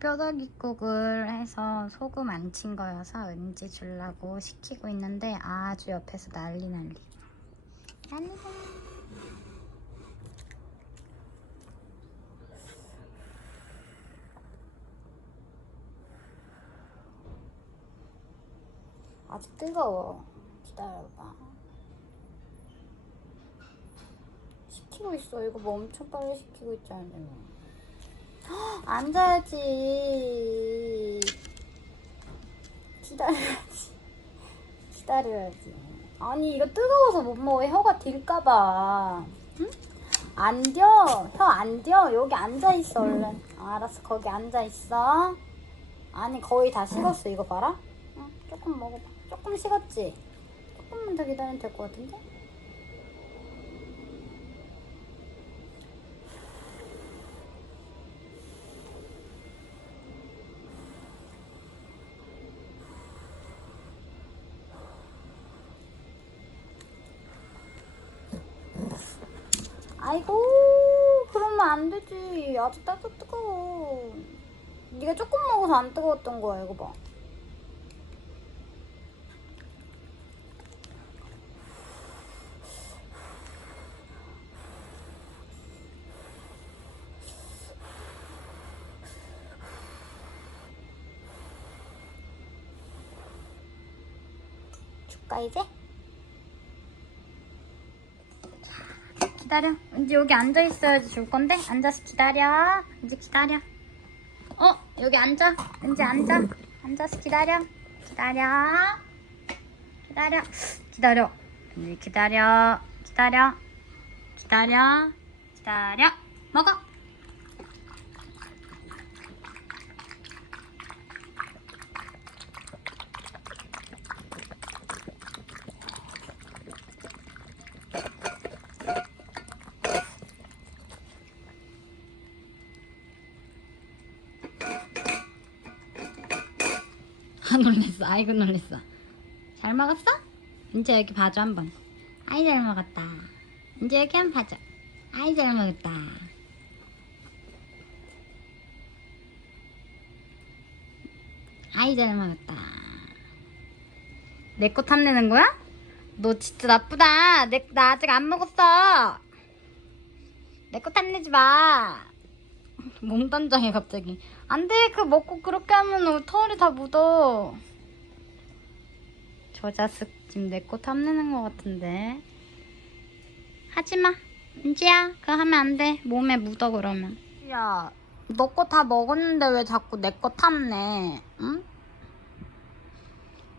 뼈다귀국을 해서 소금 안 친 거여서 은지 주려고 시키고 있는데 아주 옆에서 난리 난리. 난리 난리. 아직 뜨거워. 기다려봐. 시키고 있어. 이거 뭐 엄청 빨리 시키고 있잖아. 지금. 헉, 앉아야지. 기다려야지. 기다려야지. 아니 이거 뜨거워서 못 먹어. 혀가 딜까봐. 응? 안 뎌. 혀 안 뎌. 여기 앉아 있어 얼른. 알았어. 거기 앉아 있어. 아니 거의 다 식었어. 이거 봐라. 응, 조금 먹어봐. 조금 식었지? 조금만 더 기다리면 될 것 같은데? 아이고 그러면 안 되지. 아직 따뜻 뜨거워. 네가 조금 먹어서 안 뜨거웠던 거야 이거 봐. 줄까 이제? 기다려. 이제 여기 앉아 있어야지 줄 건데. 앉아서 기다려. 이제 기다려. 어, 여기 앉아. 이제 앉아. 앉아서 기다려. 기다려. 기다려. 기다려. 이제 기다려. 기다려. 기다려. 기다려. 먹어. 아 놀랬어. 아이고 놀랬어. 잘 먹었어? 이제 여기 봐줘 한번. 아이 잘 먹었다. 이제 여기 한번 봐줘. 아이 잘 먹었다. 아이 잘 먹었다. 내 거 탐내는 거야? 너 진짜 나쁘다. 내, 나 아직 안 먹었어. 내 거 탐내지 마. 몸단장해 갑자기. 안 돼. 그 먹고 그렇게 하면 털이 다 묻어. 저 자식 지금 내 거 탐내는 것 같은데. 하지 마. 은지야, 그거 하면 안 돼. 몸에 묻어 그러면. 야, 너 거 다 먹었는데 왜 자꾸 내 거 탐내? 응?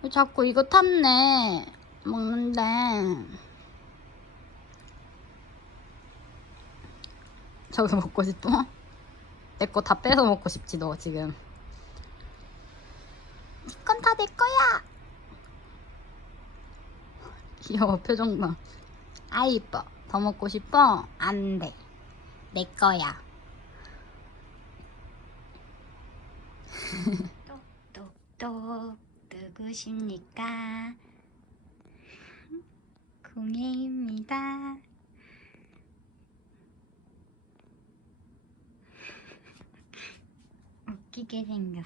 왜 자꾸 이거 탐내? 먹는데. 저거 먹고 싶어? 내 거 다 뺏어 먹고 싶지 너 지금. 이건 다 내 거야. 귀여워 표정 봐. 아이 이뻐. 더 먹고 싶어? 안돼. 내 거야. 똑똑똑 누구십니까? 궁예입니다 getting